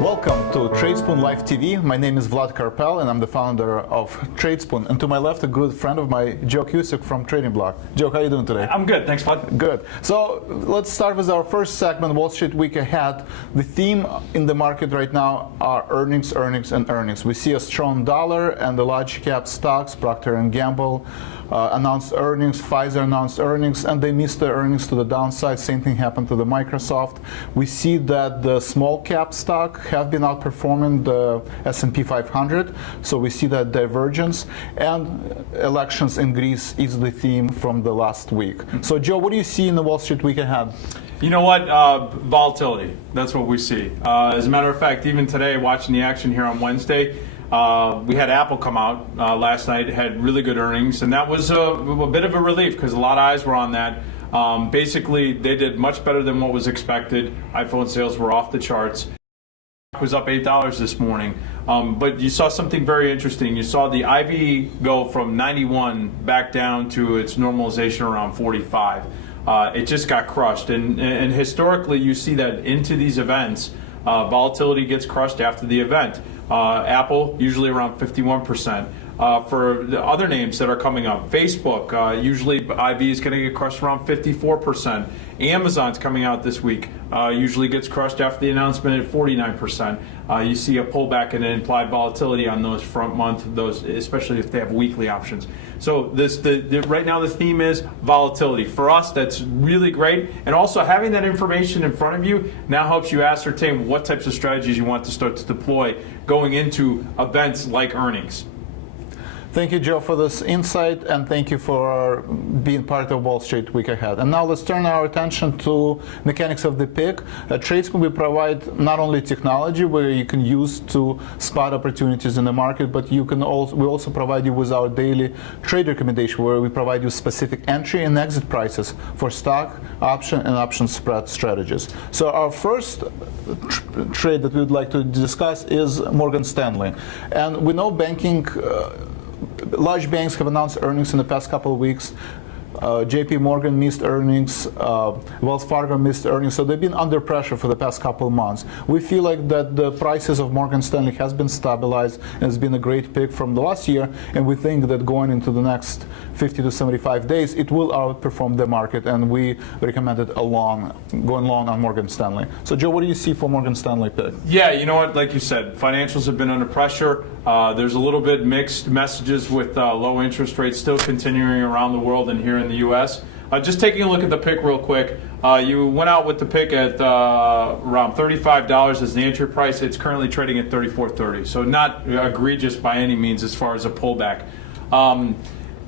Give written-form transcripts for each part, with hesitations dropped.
Welcome to Tradespoon Live TV. My name is Vlad Karpel and I'm the founder of Tradespoon. And to my left, a good friend of mine, Joe Cusick from Trading Block. Joe, how are you doing today? I'm good, thanks Vlad. Good. So let's start with our first segment, Wall Street Week Ahead. The theme in the market right now are earnings, earnings, and earnings. We see a strong dollar and the large cap stocks, Procter & Gamble, announced earnings, Pfizer announced earnings, and they missed their earnings to the downside. Same thing happened to the Microsoft. We see that the small cap stock have been outperforming the S&P 500, so we see that divergence. And elections in Greece is the theme from the last week. So Joe, what do you see in the Wall Street Week Ahead? You know what? Volatility. That's what we see. As a matter of fact, even today, watching the action here on Wednesday, we had Apple come out last night, had really good earnings, and that was a bit of a relief because a lot of eyes were on that. Basically, they did much better than what was expected. iPhone sales were off the charts. It was up $8 this morning. But you saw something very interesting. You saw the IV go from 91 back down to its normalization around 45. It just got crushed. And historically, you see that into these events, volatility gets crushed after the event. Apple, usually around 51%. For the other names that are coming up, Facebook, usually IV is going to get crushed around 54%. Amazon's coming out this week, usually gets crushed after the announcement at 49%. You see a pullback in implied volatility on those front month, those especially if they have weekly options. So right now the theme is volatility. For us, that's really great. And also having that information in front of you now helps you ascertain what types of strategies you want to start to deploy going into events like earnings. Thank you, Joe, for this insight, and thank you for being part of Wall Street Week Ahead. And now let's turn our attention to mechanics of the pick. At Tradespoon, we provide not only technology where you can use to spot opportunities in the market, but we also provide you with our daily trade recommendation, where we provide you specific entry and exit prices for stock, option, and option spread strategies. So our first trade that we would like to discuss is Morgan Stanley. And we know large banks have announced earnings in the past couple of weeks. JP Morgan missed earnings, Wells Fargo missed earnings, so they've been under pressure for the past couple of months. We feel like that the prices of Morgan Stanley has been stabilized and has been a great pick from the last year, and we think that going into the next 50 to 75 days, it will outperform the market, and we recommended going long on Morgan Stanley. So Joe, what do you see for Morgan Stanley pick? Yeah, you know what, like you said, financials have been under pressure. There's a little bit mixed messages with low interest rates still continuing around the world and here in the U.S. Just taking a look at the pick real quick, you went out with the pick at around $35 as the entry price. It's currently trading at $34.30, so not egregious by any means as far as a pullback.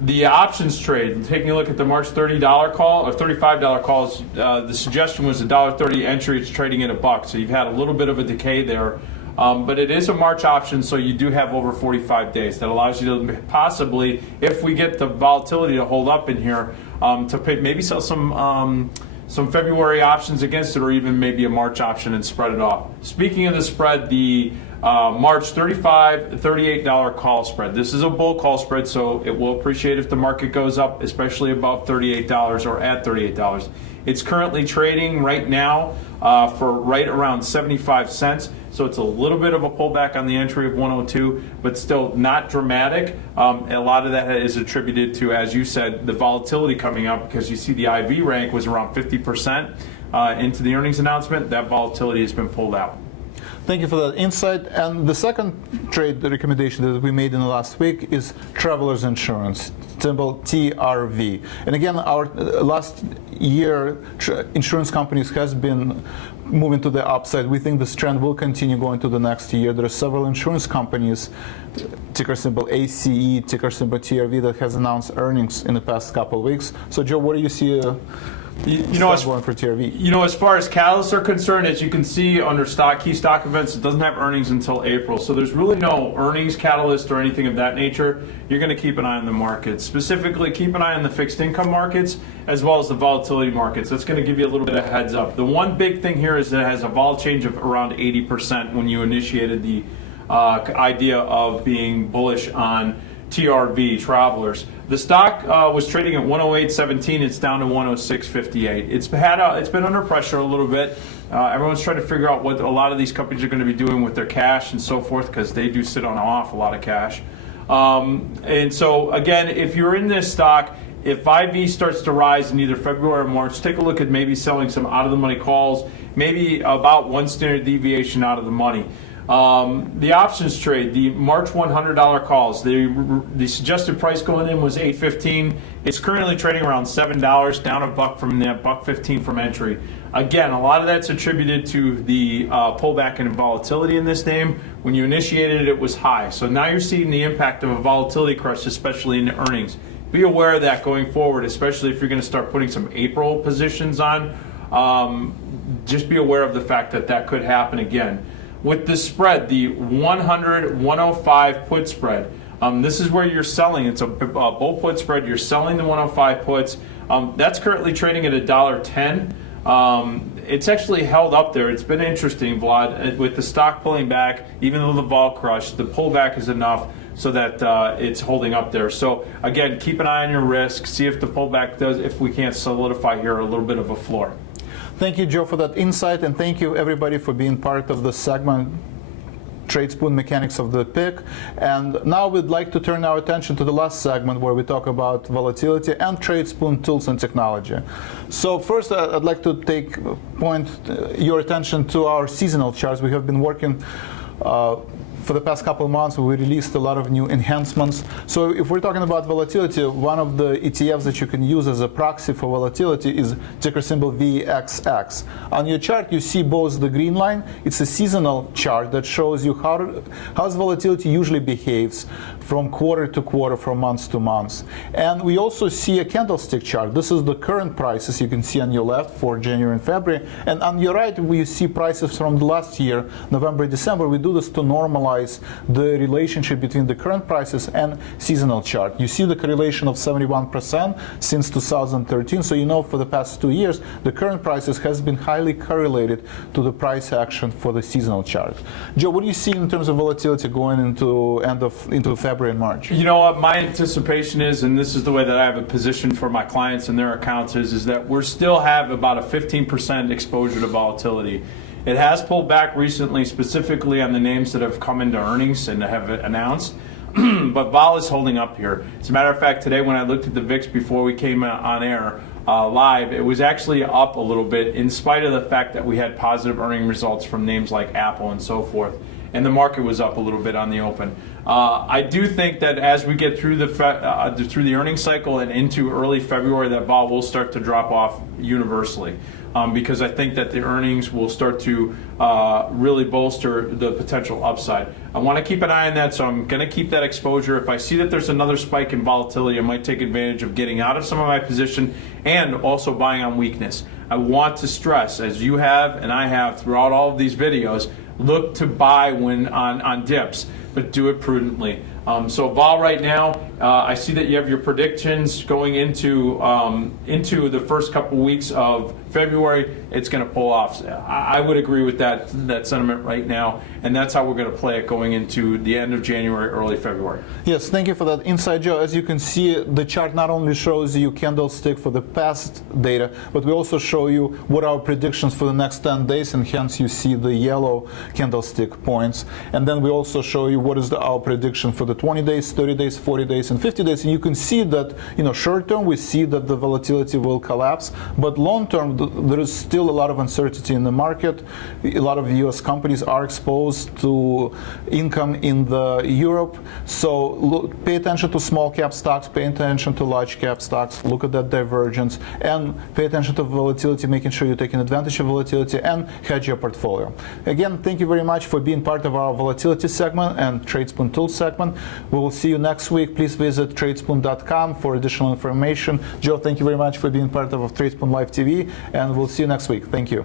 The options trade, taking a look at the March $30 call or $35 calls, the suggestion was $1.30 entry. It's trading at $1, so you've had a little bit of a decay there. But it is a March option, so you do have over 45 days. That allows you to possibly, if we get the volatility to hold up in here, to maybe sell some February options against it, or even maybe a March option and spread it off. Speaking of the spread, the March $38 call spread. This is a bull call spread, so it will appreciate if the market goes up, especially above $38 or at $38. It's currently trading right now for right around 75 cents. So it's a little bit of a pullback on the entry of 102, but still not dramatic. A lot of that is attributed to, as you said, the volatility coming up, because you see the IV rank was around 50% into the earnings announcement. That volatility has been pulled out. Thank you for that insight. And the second trade recommendation that we made in the last week is Travelers Insurance, symbol TRV. And again, our last year, insurance companies has been moving to the upside. We think this trend will continue going to the next year. There are several insurance companies, ticker symbol ACE, ticker symbol TRV, that has announced earnings in the past couple of weeks. So Joe, what do you see going for TRV? You know, as far as catalysts are concerned, as you can see under key stock events, it doesn't have earnings until April. So there's really no earnings catalyst or anything of that nature. You're going to keep an eye on the markets. Specifically, keep an eye on the fixed income markets as well as the volatility markets. That's going to give you a little bit of heads up. The one big thing here is that it has a vol change of around 80% when you initiated the idea of being bullish on TRV, Travelers. The stock was trading at 108.17. It's down to 106.58. It's been under pressure a little bit. Everyone's trying to figure out what a lot of these companies are going to be doing with their cash and so forth, because they do sit on an awful lot of cash. And so again, if you're in this stock, if IV starts to rise in either February or March, take a look at maybe selling some out of the money calls, maybe about 1 standard deviation out of the money. The options trade, the March $100 calls, the suggested price going in was $8.15. It's currently trading around $7, down a buck from that, $1.15 from entry. Again, a lot of that's attributed to the pullback in volatility in this name. When you initiated it, it was high. So now you're seeing the impact of a volatility crush, especially in the earnings. Be aware of that going forward, especially if you're going to start putting some April positions on. Just be aware of the fact that that could happen again. With the spread, the 100-105 put spread, this is where you're selling. It's a bull put spread. You're selling the 105 puts. That's currently trading at $1.10. It's actually held up there. It's been interesting, Vlad. With the stock pulling back, even though the vol crush, the pullback is enough so that it's holding up there. So again, keep an eye on your risk. See if the pullback does, if we can't solidify here a little bit of a floor. Thank you, Joe, for that insight, and thank you, everybody, for being part of the segment, Tradespoon Mechanics of the Pick. And now we'd like to turn our attention to the last segment, where we talk about volatility and Tradespoon tools and technology. So first, I'd like to point your attention to our seasonal charts. We have been working for the past couple of months. We released a lot of new enhancements. So if we're talking about volatility, one of the ETFs that you can use as a proxy for volatility is ticker symbol VXX. On your chart, you see both the green line. It's a seasonal chart that shows you how volatility usually behaves from quarter to quarter, from month to month. And we also see a candlestick chart. This is the current prices you can see on your left for January and February. And on your right, we see prices from the last year, November, December. We do this to normalize the relationship between the current prices and seasonal chart. You see the correlation of 71% since 2013. So you know for the past 2 years, the current prices has been highly correlated to the price action for the seasonal chart. Joe, what do you see in terms of volatility going into February and March? You know what my anticipation is, and this is the way that I have a position for my clients and their accounts, is that we're still have about a 15% exposure to volatility. It has pulled back recently, specifically on the names that have come into earnings and have announced, but vol is holding up here. As a matter of fact, today when I looked at the VIX before we came on air live, it was actually up a little bit in spite of the fact that we had positive earning results from names like Apple and so forth. And the market was up a little bit on the open. I do think that as we get through the earnings cycle and into early February, that vol will start to drop off universally. Because I think that the earnings will start to really bolster the potential upside. I want to keep an eye on that, so I'm going to keep that exposure. If I see that there's another spike in volatility, I might take advantage of getting out of some of my position and also buying on weakness. I want to stress, as you have and I have throughout all of these videos, look to buy when on dips, but do it prudently. So vol right now, I see that you have your predictions going into the first couple weeks of February. It's going to pull off. I would agree with that sentiment right now, and that's how we're going to play it going into the end of January, early February. Yes, thank you for that insight, Joe. As you can see, the chart not only shows you candlestick for the past data, but we also show you what our predictions for the next 10 days, and hence you see the yellow candlestick points. And then we also show you what is our prediction for the 20 days, 30 days, 40 days, and 50 days. And you can see that, short term, we see that the volatility will collapse, but long term, there is still a lot of uncertainty in the market. A lot of U.S. companies are exposed to income in Europe. So pay attention to small cap stocks, pay attention to large cap stocks, look at that divergence, and pay attention to volatility, making sure you're taking advantage of volatility, and hedge your portfolio. Again, thank you very much for being part of our volatility segment and Tradespoon Tools segment. We will see you next week. Please visit tradespoon.com for additional information. Joe, thank you very much for being part of Tradespoon Live TV, and we'll see you next week. Thank you.